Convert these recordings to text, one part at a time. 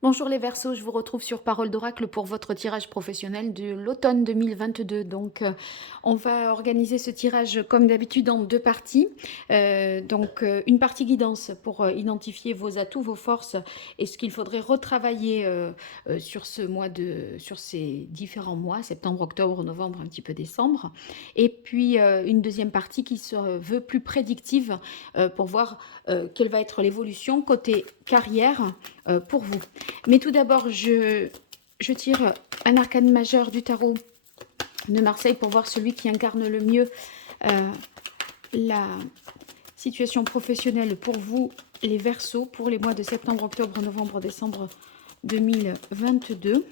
Bonjour les Verseaux, je vous retrouve sur Parole d'Oracle pour votre tirage professionnel de l'automne 2022. On va organiser ce tirage comme d'habitude en deux parties. Une partie guidance pour identifier vos atouts, vos forces et ce qu'il faudrait retravailler sur sur ces différents mois, septembre, octobre, novembre, un petit peu décembre. Et puis une deuxième partie qui se veut plus prédictive pour voir quelle va être l'évolution côté carrière pour vous. Mais tout d'abord, je tire un arcane majeur du tarot de Marseille pour voir celui qui incarne le mieux la situation professionnelle pour vous, les Verseaux, pour les mois de septembre, octobre, novembre, décembre 2022.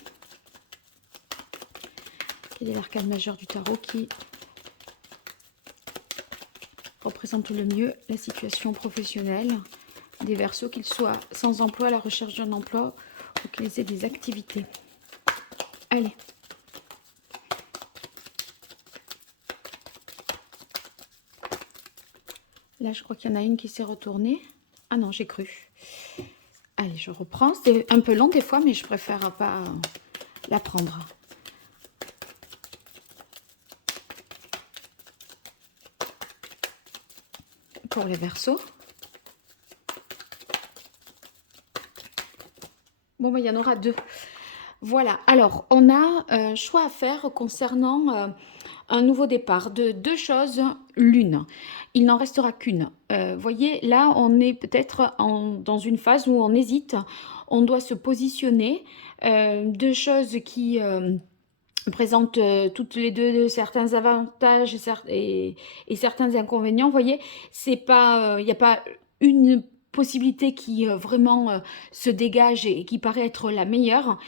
Quel est l'arcane majeur du tarot qui représente le mieux la situation professionnelle des Verseaux, qu'ils soient sans emploi, à la recherche d'un emploi ou qu'ils aient des activités? Allez. Là, je crois qu'il y en a une qui s'est retournée. Ah non, j'ai cru. Allez, je reprends. C'est un peu long des fois, mais je préfère pas la prendre. Pour les Verseaux. Bon, il y en aura deux. Voilà. Alors, on a un choix à faire concernant un nouveau départ de deux choses l'une. Il n'en restera qu'une. Voyez, là, on est peut-être dans une phase où on hésite. On doit se positionner. Deux choses qui présentent toutes les deux certains avantages et certains inconvénients. Voyez, c'est pas, il n'y a pas une possibilité qui vraiment se dégage et qui paraît être la meilleure.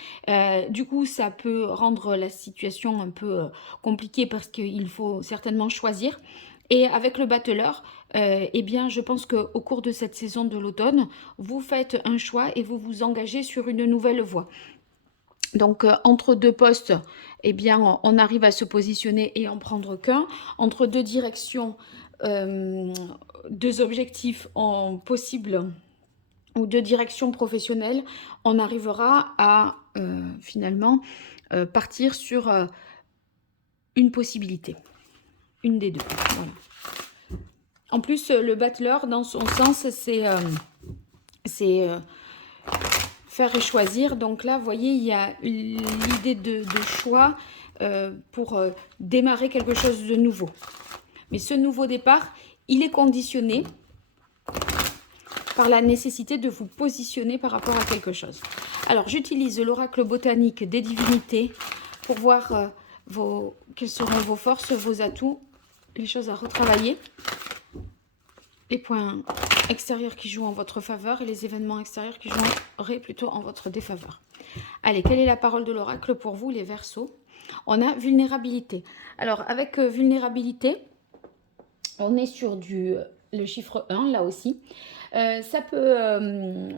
Du coup, ça peut rendre la situation un peu compliquée parce qu'il faut certainement choisir. Et avec le battleur, eh bien, je pense qu'au cours de cette saison de l'automne, vous faites un choix et vous vous engagez sur une nouvelle voie. Donc, entre deux postes, eh bien, on arrive à se positionner et en prendre qu'un. Entre deux directions, deux objectifs possibles ou deux directions professionnelles, on arrivera à finalement partir sur une possibilité, une des deux. Voilà. En plus, le battleur, dans son sens, c'est faire et choisir. Donc là, vous voyez, il y a l'idée de choix pour démarrer quelque chose de nouveau. Mais ce nouveau départ, il est conditionné par la nécessité de vous positionner par rapport à quelque chose. Alors, j'utilise l'oracle botanique des divinités pour voir quelles seront vos forces, vos atouts, les choses à retravailler, les points extérieurs qui jouent en votre faveur et les événements extérieurs qui joueraient plutôt en votre défaveur. Allez, quelle est la parole de l'oracle pour vous, les Verseaux? On a vulnérabilité. Alors, avec vulnérabilité, on est sur le chiffre 1, là aussi. Ça peut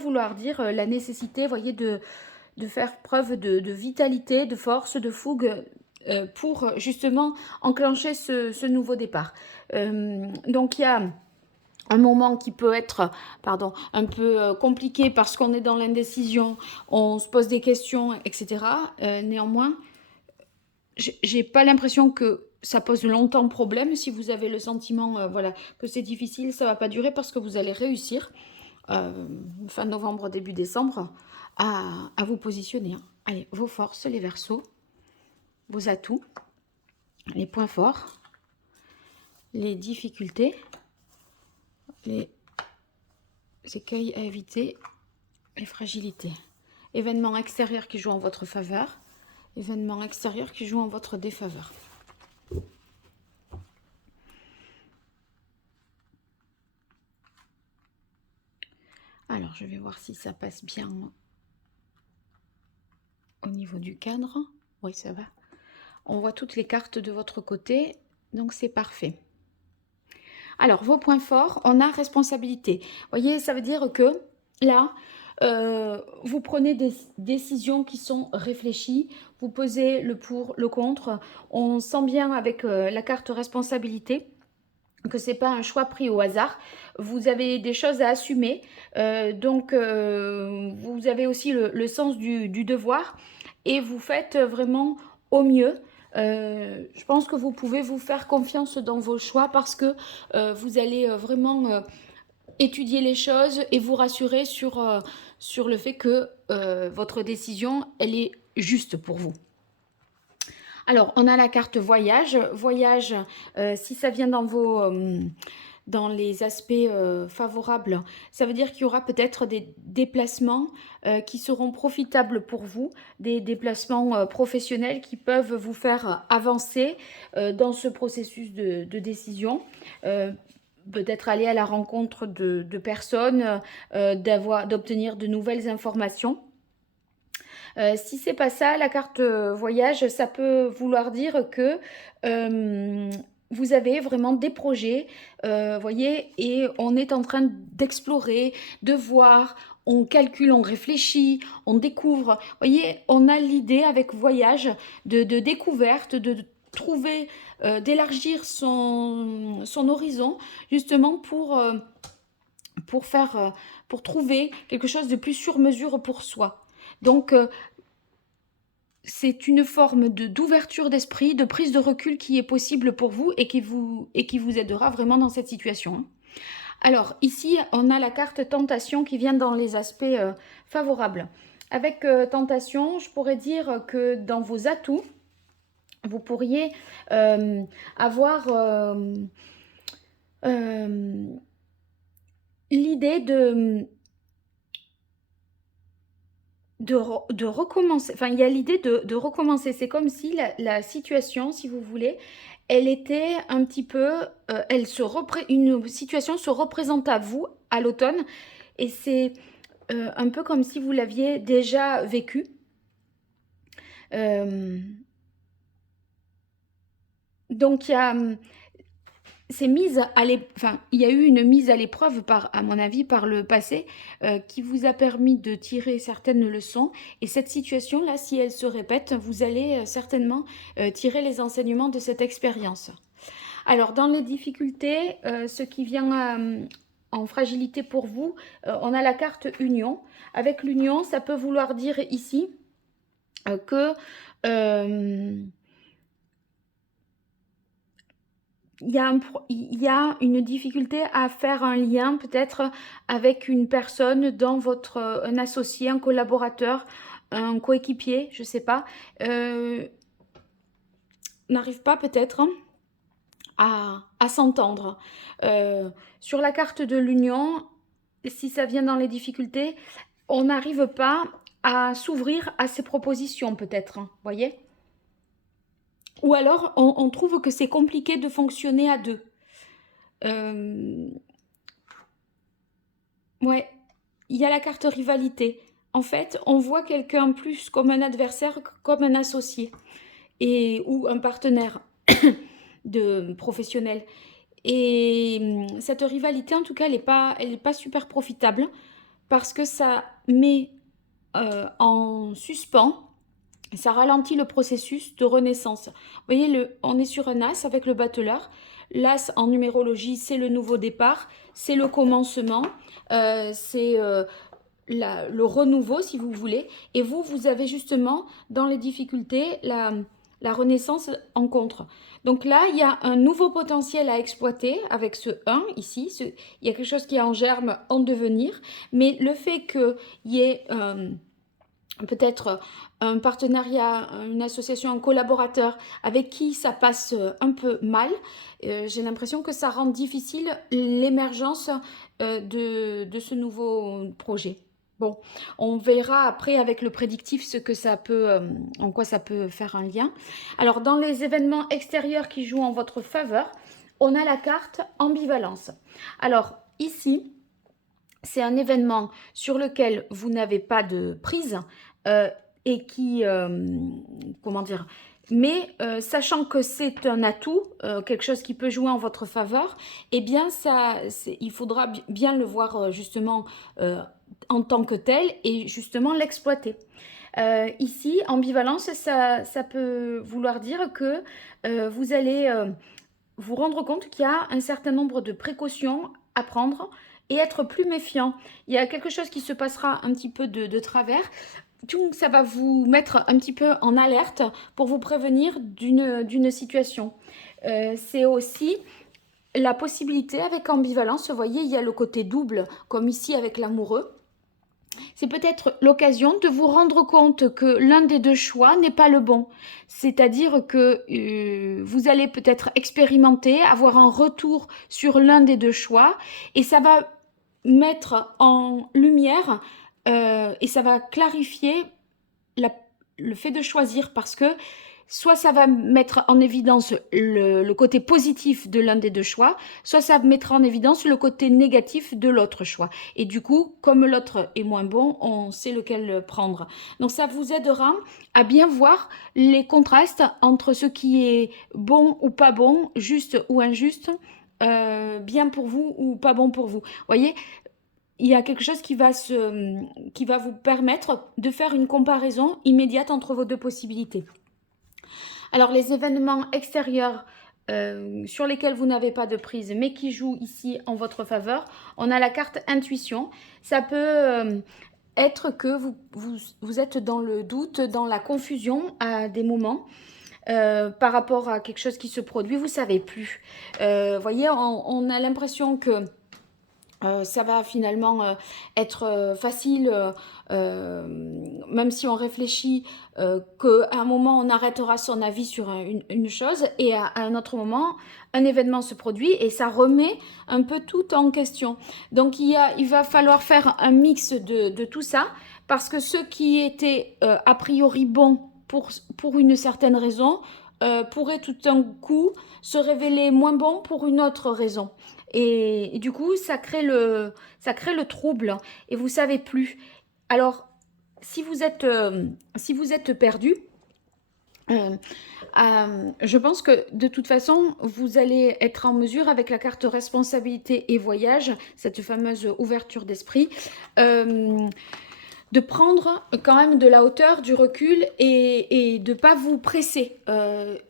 vouloir dire la nécessité, voyez, de faire preuve de vitalité, de force, de fougue pour justement enclencher ce nouveau départ. Donc, il y a un moment qui peut être un peu compliqué parce qu'on est dans l'indécision, on se pose des questions, etc. Néanmoins, j'ai pas l'impression que ça pose longtemps problème. Si vous avez le sentiment voilà, que c'est difficile, ça va pas durer parce que vous allez réussir fin novembre, début décembre à vous positionner. Allez, vos forces, les Verseaux, vos atouts, les points forts, les difficultés, les écueils à éviter, les fragilités. Événements extérieurs qui jouent en votre faveur, événements extérieurs qui jouent en votre défaveur. Alors, je vais voir si ça passe bien au niveau du cadre. Oui, ça va. On voit toutes les cartes de votre côté, donc c'est parfait. Alors, vos points forts, on a responsabilité. Vous voyez, ça veut dire que là, vous prenez des décisions qui sont réfléchies, vous pesez le pour, le contre. On sent bien avec la carte responsabilité que c'est pas un choix pris au hasard. Vous avez des choses à assumer, donc vous avez aussi le sens du devoir et vous faites vraiment au mieux. Je pense que vous pouvez vous faire confiance dans vos choix parce que vous allez vraiment étudier les choses et vous rassurer sur le fait que votre décision, elle est juste pour vous. Alors, on a la carte voyage. Voyage, si ça vient dans les aspects favorables, ça veut dire qu'il y aura peut-être des déplacements qui seront profitables pour vous, des déplacements professionnels qui peuvent vous faire avancer dans ce processus de décision. Peut-être aller à la rencontre de personnes, d'obtenir de nouvelles informations. Si c'est pas ça, la carte voyage, ça peut vouloir dire que vous avez vraiment des projets, voyez, et on est en train d'explorer, de voir, on calcule, on réfléchit, on découvre. Voyez, on a l'idée avec voyage de découverte, de trouver, d'élargir son horizon, justement pour trouver quelque chose de plus sur mesure pour soi. Donc, c'est une forme d'ouverture d'esprit, de prise de recul qui est possible pour vous et qui vous aidera vraiment dans cette situation, hein. Alors, ici, on a la carte tentation qui vient dans les aspects favorables. Avec tentation, je pourrais dire que dans vos atouts, vous pourriez avoir l'idée de recommencer, enfin il y a l'idée de recommencer. C'est comme si la situation, si vous voulez, elle était un petit peu, une situation se représente à vous à l'automne et c'est un peu comme si vous l'aviez déjà vécu. Donc il y a il y a eu une mise à l'épreuve, à mon avis, par le passé, qui vous a permis de tirer certaines leçons. Et cette situation-là, si elle se répète, vous allez certainement tirer les enseignements de cette expérience. Alors, dans les difficultés, ce qui vient en fragilité pour vous, on a la carte union. Avec l'union, ça peut vouloir dire ici que il y a une difficulté à faire un lien peut-être avec une personne dans un associé, un collaborateur, un coéquipier, je ne sais pas, n'arrive pas peut-être à s'entendre. Sur la carte de l'union, si ça vient dans les difficultés, on n'arrive pas à s'ouvrir à ces propositions peut-être, voyez ? Ou alors, on trouve que c'est compliqué de fonctionner à deux. Ouais, il y a la carte rivalité. En fait, on voit quelqu'un plus comme un adversaire que comme un associé ou un partenaire professionnel. Et cette rivalité, en tout cas, elle est pas super profitable parce que ça met en suspens. Ça ralentit le processus de renaissance. Vous voyez, on est sur un as avec le battleur. L'as en numérologie, c'est le nouveau départ, c'est le commencement, c'est le renouveau, si vous voulez. Et vous avez justement, dans les difficultés, la renaissance en contre. Donc là, il y a un nouveau potentiel à exploiter avec ce 1 ici. Il y a quelque chose qui est en germe, en devenir. Mais le fait qu'il y ait peut-être un partenariat, une association, un collaborateur avec qui ça passe un peu mal, j'ai l'impression que ça rend difficile l'émergence de ce nouveau projet. Bon, on verra après avec le prédictif en quoi ça peut faire un lien. Alors, dans les événements extérieurs qui jouent en votre faveur, on a la carte ambivalence. Alors, ici, c'est un événement sur lequel vous n'avez pas de prise et comment dire, mais sachant que c'est un atout, quelque chose qui peut jouer en votre faveur, eh bien il faudra bien le voir justement en tant que tel et justement l'exploiter. Ici, ambivalence, ça peut vouloir dire que vous allez vous rendre compte qu'il y a un certain nombre de précautions à prendre et être plus méfiant. Il y a quelque chose qui se passera un petit peu de travers. Donc, ça va vous mettre un petit peu en alerte pour vous prévenir d'une situation. C'est aussi la possibilité avec ambivalence, vous voyez, il y a le côté double, comme ici avec l'amoureux. C'est peut-être l'occasion de vous rendre compte que l'un des deux choix n'est pas le bon. C'est-à-dire que vous allez peut-être expérimenter, avoir un retour sur l'un des deux choix, et ça va mettre en lumière et ça va clarifier le fait de choisir, parce que soit ça va mettre en évidence le côté positif de l'un des deux choix, soit ça mettra en évidence le côté négatif de l'autre choix. Et du coup, comme l'autre est moins bon, on sait lequel prendre. Donc ça vous aidera à bien voir les contrastes entre ce qui est bon ou pas bon, juste ou injuste, bien pour vous ou pas bon pour vous. Vous voyez, il y a quelque chose qui va vous permettre de faire une comparaison immédiate entre vos deux possibilités. Alors, les événements extérieurs sur lesquels vous n'avez pas de prise, mais qui jouent ici en votre faveur, on a la carte intuition. Ça peut être que vous êtes dans le doute, dans la confusion à des moments. Par rapport à quelque chose qui se produit, vous ne savez plus. Voyez, on a l'impression que ça va finalement être facile, même si on réfléchit qu'à un moment on arrêtera son avis sur une chose, et à un autre moment un événement se produit et ça remet un peu tout en question. Donc il va falloir faire un mix de tout ça, parce que ce qui était a priori bon pour une certaine raison pourrait tout d'un coup se révéler moins bon pour une autre raison. Et du coup, ça crée le trouble et vous savez plus. Alors, si vous êtes perdu, je pense que de toute façon, vous allez être en mesure, avec la carte responsabilité et voyage, cette fameuse ouverture d'esprit, de prendre quand même de la hauteur, du recul, et de ne pas vous presser.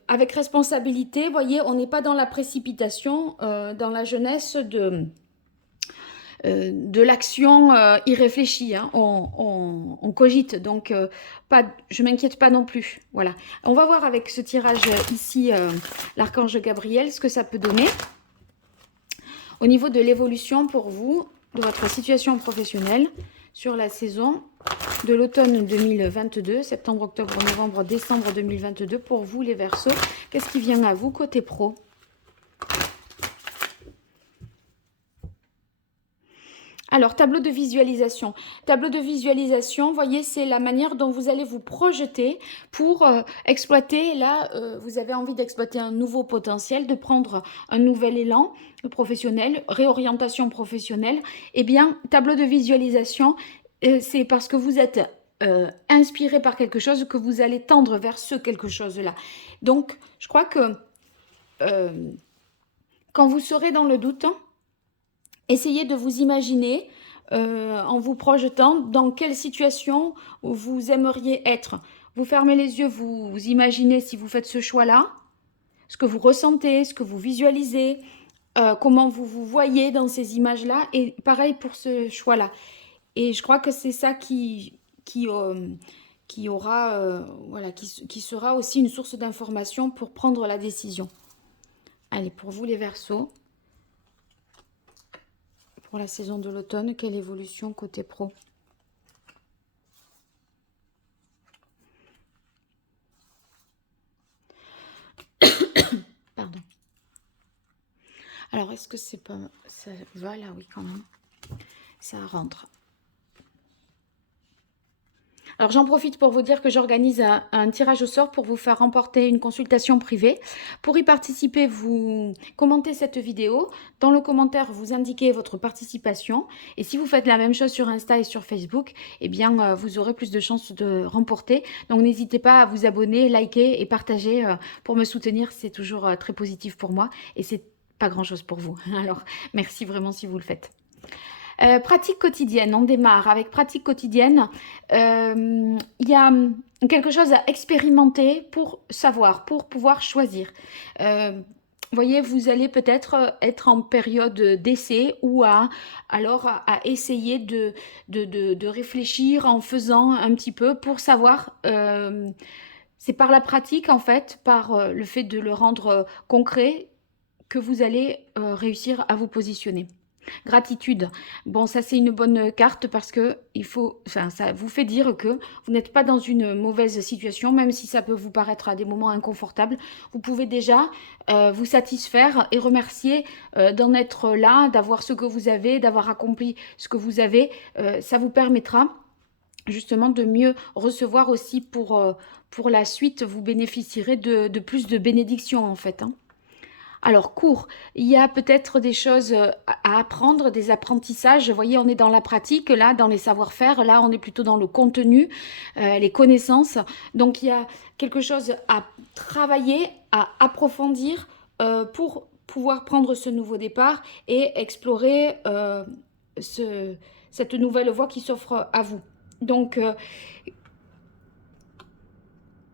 Avec responsabilité, voyez, on n'est pas dans la précipitation, dans la jeunesse de l'action irréfléchie, hein. On cogite, donc je ne m'inquiète pas non plus. Voilà. On va voir avec ce tirage ici, l'archange Gabriel, ce que ça peut donner au niveau de l'évolution pour vous, de votre situation professionnelle sur la saison de l'automne 2022, septembre, octobre, novembre, décembre 2022, pour vous les Verseaux. Qu'est-ce qui vient à vous côté pro? Alors, tableau de visualisation. Tableau de visualisation, vous voyez, c'est la manière dont vous allez vous projeter pour exploiter. Là, vous avez envie d'exploiter un nouveau potentiel, de prendre un nouvel élan professionnel, réorientation professionnelle. Eh bien, tableau de visualisation, c'est parce que vous êtes inspiré par quelque chose que vous allez tendre vers ce quelque chose-là. Donc, je crois que quand vous serez dans le doute, essayez de vous imaginer en vous projetant dans quelle situation vous aimeriez être. Vous fermez les yeux, vous imaginez, si vous faites ce choix-là, ce que vous ressentez, ce que vous visualisez, comment vous vous voyez dans ces images-là, et pareil pour ce choix-là. Et je crois que c'est ça qui sera aussi une source d'information pour prendre la décision. Allez, pour vous les Verseaux, pour la saison de l'automne, quelle évolution côté pro? Pardon. Alors, est-ce que c'est pas... Ça va là? Oui, quand même. Ça rentre. Alors, j'en profite pour vous dire que j'organise un tirage au sort pour vous faire remporter une consultation privée. Pour y participer, vous commentez cette vidéo. Dans le commentaire, vous indiquez votre participation. Et si vous faites la même chose sur Insta et sur Facebook, eh bien, vous aurez plus de chances de remporter. Donc, n'hésitez pas à vous abonner, liker et partager pour me soutenir. C'est toujours très positif pour moi et c'est pas grand-chose pour vous. Alors, merci vraiment si vous le faites. Pratique quotidienne, on démarre avec pratique quotidienne. Il y a quelque chose à expérimenter pour savoir, pour pouvoir choisir. Vous voyez, vous allez peut-être être en période d'essai ou à essayer de réfléchir en faisant un petit peu pour savoir. C'est par la pratique, en fait, par le fait de le rendre concret, que vous allez réussir à vous positionner. Gratitude. Bon, ça c'est une bonne carte parce que enfin, ça vous fait dire que vous n'êtes pas dans une mauvaise situation, même si ça peut vous paraître à des moments inconfortables. Vous pouvez déjà vous satisfaire et remercier d'en être là, d'avoir ce que vous avez, d'avoir accompli ce que vous avez. Ça vous permettra justement de mieux recevoir aussi pour la suite. Vous bénéficierez de plus de bénédictions en fait, hein. Alors, cours, il y a peut-être des choses à apprendre, des apprentissages. Vous voyez, on est dans la pratique, là, dans les savoir-faire. Là, on est plutôt dans le contenu, les connaissances. Donc, il y a quelque chose à travailler, à approfondir pour pouvoir prendre ce nouveau départ et explorer cette nouvelle voie qui s'offre à vous. Donc,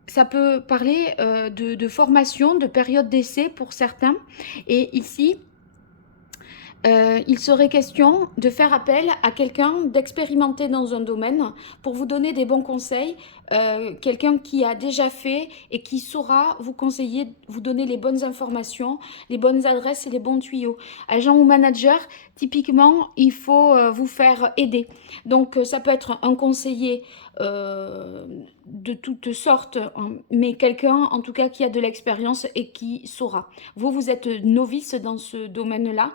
ça peut parler de formation, de période d'essai pour certains. Et ici, il serait question de faire appel à quelqu'un d'expérimenté dans un domaine pour vous donner des bons conseils, quelqu'un qui a déjà fait et qui saura vous conseiller, vous donner les bonnes informations, les bonnes adresses et les bons tuyaux. Agent ou manager, typiquement, il faut vous faire aider. Donc, ça peut être un conseiller de toutes sortes, mais quelqu'un en tout cas qui a de l'expérience et qui saura. Vous êtes novice dans ce domaine-là.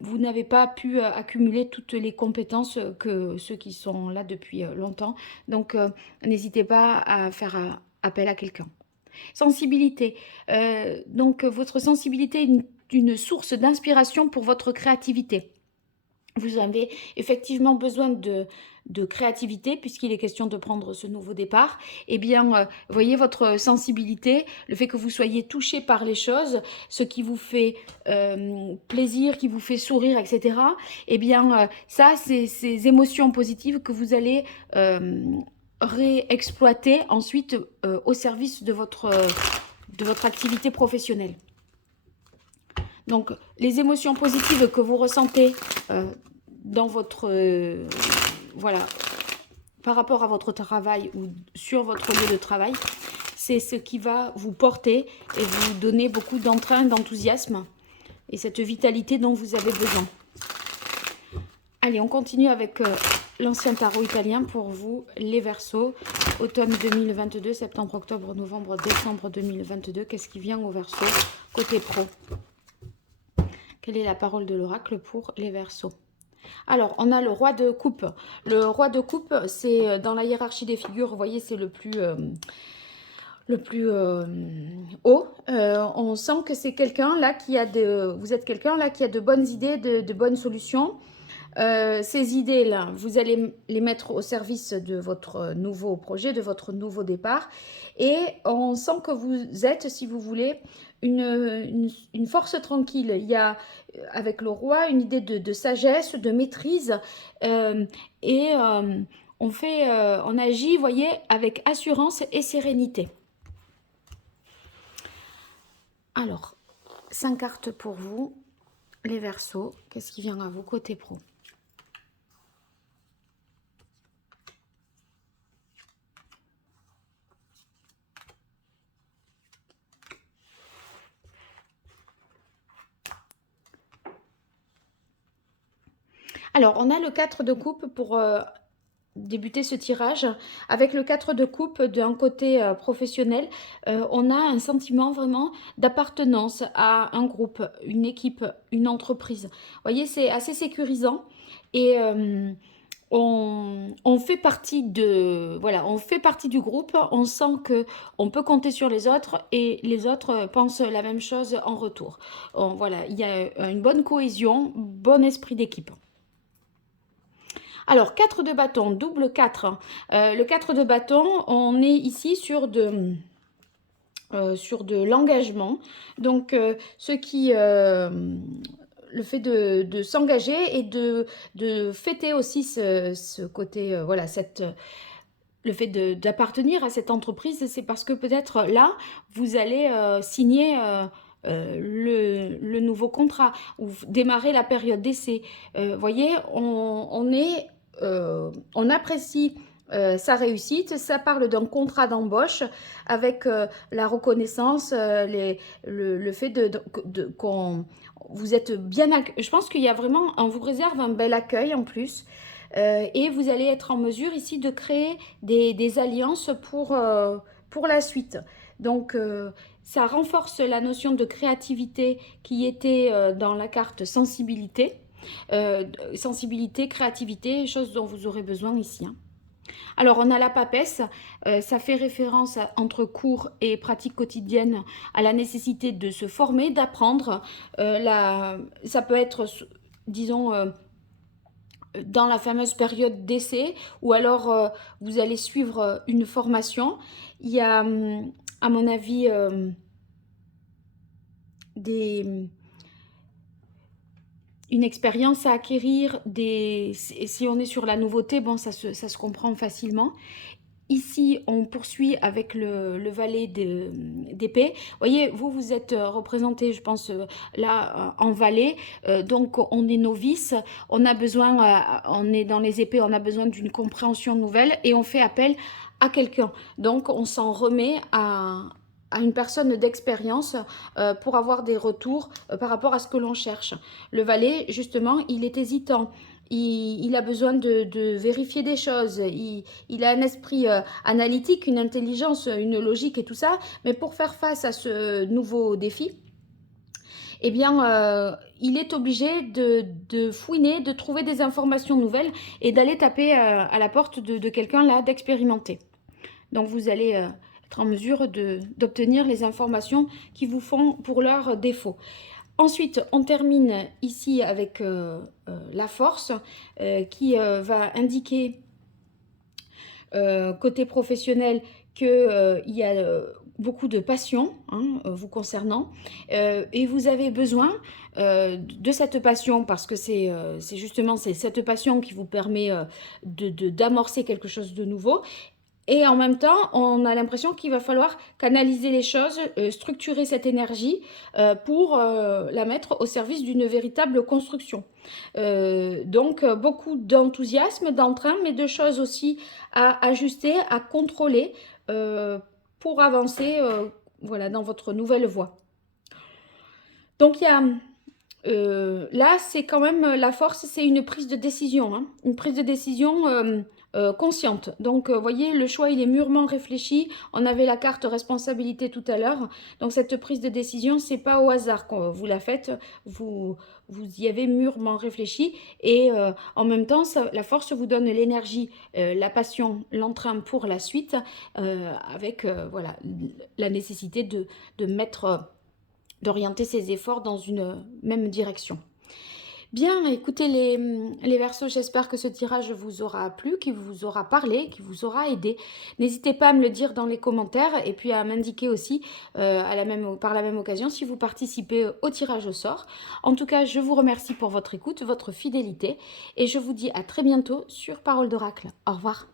Vous n'avez pas pu accumuler toutes les compétences que ceux qui sont là depuis longtemps. Donc, n'hésitez pas à faire appel à quelqu'un. Sensibilité. Donc, votre sensibilité est une source d'inspiration pour votre créativité. Vous avez effectivement besoin de créativité puisqu'il est question de prendre ce nouveau départ. Eh bien, voyez votre sensibilité, le fait que vous soyez touché par les choses, ce qui vous fait plaisir, qui vous fait sourire, etc. Eh bien, ça, c'est ces émotions positives que vous allez réexploiter ensuite au service de votre activité professionnelle. Donc, les émotions positives que vous ressentez dans votre... voilà, par rapport à votre travail ou sur votre lieu de travail, c'est ce qui va vous porter et vous donner beaucoup d'entrain, d'enthousiasme et cette vitalité dont vous avez besoin. Allez, on continue avec l'ancien tarot italien pour vous, les Verseaux. Automne 2022, septembre, octobre, novembre, décembre 2022. Qu'est-ce qui vient aux Verseaux côté pro? Quelle est la parole de l'oracle pour les Verseaux? Alors, on a le roi de coupe. Le roi de coupe, c'est dans la hiérarchie des figures, vous voyez, c'est le plus haut. On sent que c'est quelqu'un là qui a vous êtes quelqu'un là qui a de bonnes idées, de bonnes solutions. Ces idées-là, vous allez les mettre au service de votre nouveau projet, de votre nouveau départ. Et on sent que vous êtes, si vous voulez, une force tranquille. Il y a, avec le roi, une idée de sagesse, de maîtrise. On agit, vous voyez, avec assurance et sérénité. Alors, 5 cartes pour vous, les Verseaux. Qu'est-ce qui vient à vous côté pro? Alors, on a le 4 de coupe pour débuter ce tirage. Avec le 4 de coupe d'un côté professionnel, on a un sentiment vraiment d'appartenance à un groupe, une équipe, une entreprise. Vous voyez, c'est assez sécurisant et on fait partie on fait partie du groupe. On sent que on peut compter sur les autres et les autres pensent la même chose en retour. Voilà, il y a une bonne cohésion, bon esprit d'équipe. Alors, 4 de bâton, double 4. Le 4 de bâton, on est ici sur de l'engagement. Donc, le fait de s'engager et de fêter aussi ce côté, voilà, le fait d'appartenir à cette entreprise, c'est parce que peut-être là, vous allez signer le nouveau contrat ou démarrer la période d'essai. Voyez, on apprécie sa réussite, ça parle d'un contrat d'embauche avec la reconnaissance, le fait qu'on vous êtes bien accueilli. Je pense qu'il y a vraiment, on vous réserve un bel accueil en plus. Et vous allez être en mesure ici de créer des alliances pour la suite. Donc, ça renforce la notion de créativité qui était dans la carte sensibilité. Sensibilité, créativité, choses dont vous aurez besoin ici. Hein. Alors, on a la papesse, ça fait référence entre cours et pratique quotidienne à la nécessité de se former, d'apprendre. Ça peut être, disons, dans la fameuse période d'essai, ou alors vous allez suivre une formation. Il y a, à mon avis, une expérience à acquérir, si on est sur la nouveauté, bon, ça se comprend facilement. Ici, on poursuit avec le valet d'épée. Vous voyez, vous êtes représenté, je pense, là, en valet. Donc, on est novice. On a besoin, on est dans les épées, on a besoin d'une compréhension nouvelle et on fait appel à quelqu'un. Donc, on s'en remet à une personne d'expérience pour avoir des retours par rapport à ce que l'on cherche. Le valet, justement, il est hésitant. Il a besoin de vérifier des choses, il a un esprit analytique, une intelligence, une logique et tout ça, mais pour faire face à ce nouveau défi, eh bien, il est obligé de fouiner, de trouver des informations nouvelles et d'aller taper à la porte de quelqu'un là d'expérimenté. Donc vous allez être en mesure d'obtenir les informations qui vous font pour leur défaut. Ensuite, on termine ici avec la force qui va indiquer côté professionnel qu'il y a beaucoup de passion hein, vous concernant et vous avez besoin de cette passion parce que c'est justement cette passion qui vous permet d'amorcer quelque chose de nouveau. Et en même temps, on a l'impression qu'il va falloir canaliser les choses, structurer cette énergie pour la mettre au service d'une véritable construction. Donc, beaucoup d'enthousiasme, d'entrain, mais de choses aussi à ajuster, à contrôler pour avancer voilà, dans votre nouvelle voie. Donc, il y a... là, c'est quand même la force, c'est une prise de décision. Hein, une prise de décision... consciente. Donc, vous voyez, le choix, il est mûrement réfléchi. On avait la carte responsabilité tout à l'heure. Donc, cette prise de décision, c'est pas au hasard que vous la faites. Vous y avez mûrement réfléchi. Et en même temps, la force vous donne l'énergie, la passion, l'entrain pour la suite, avec voilà, la nécessité d'orienter ses efforts dans une même direction. Bien, écoutez les Verseaux, j'espère que ce tirage vous aura plu, qu'il vous aura parlé, qu'il vous aura aidé. N'hésitez pas à me le dire dans les commentaires et puis à m'indiquer aussi par la même occasion si vous participez au tirage au sort. En tout cas, je vous remercie pour votre écoute, votre fidélité et je vous dis à très bientôt sur Parole d'Oracle. Au revoir.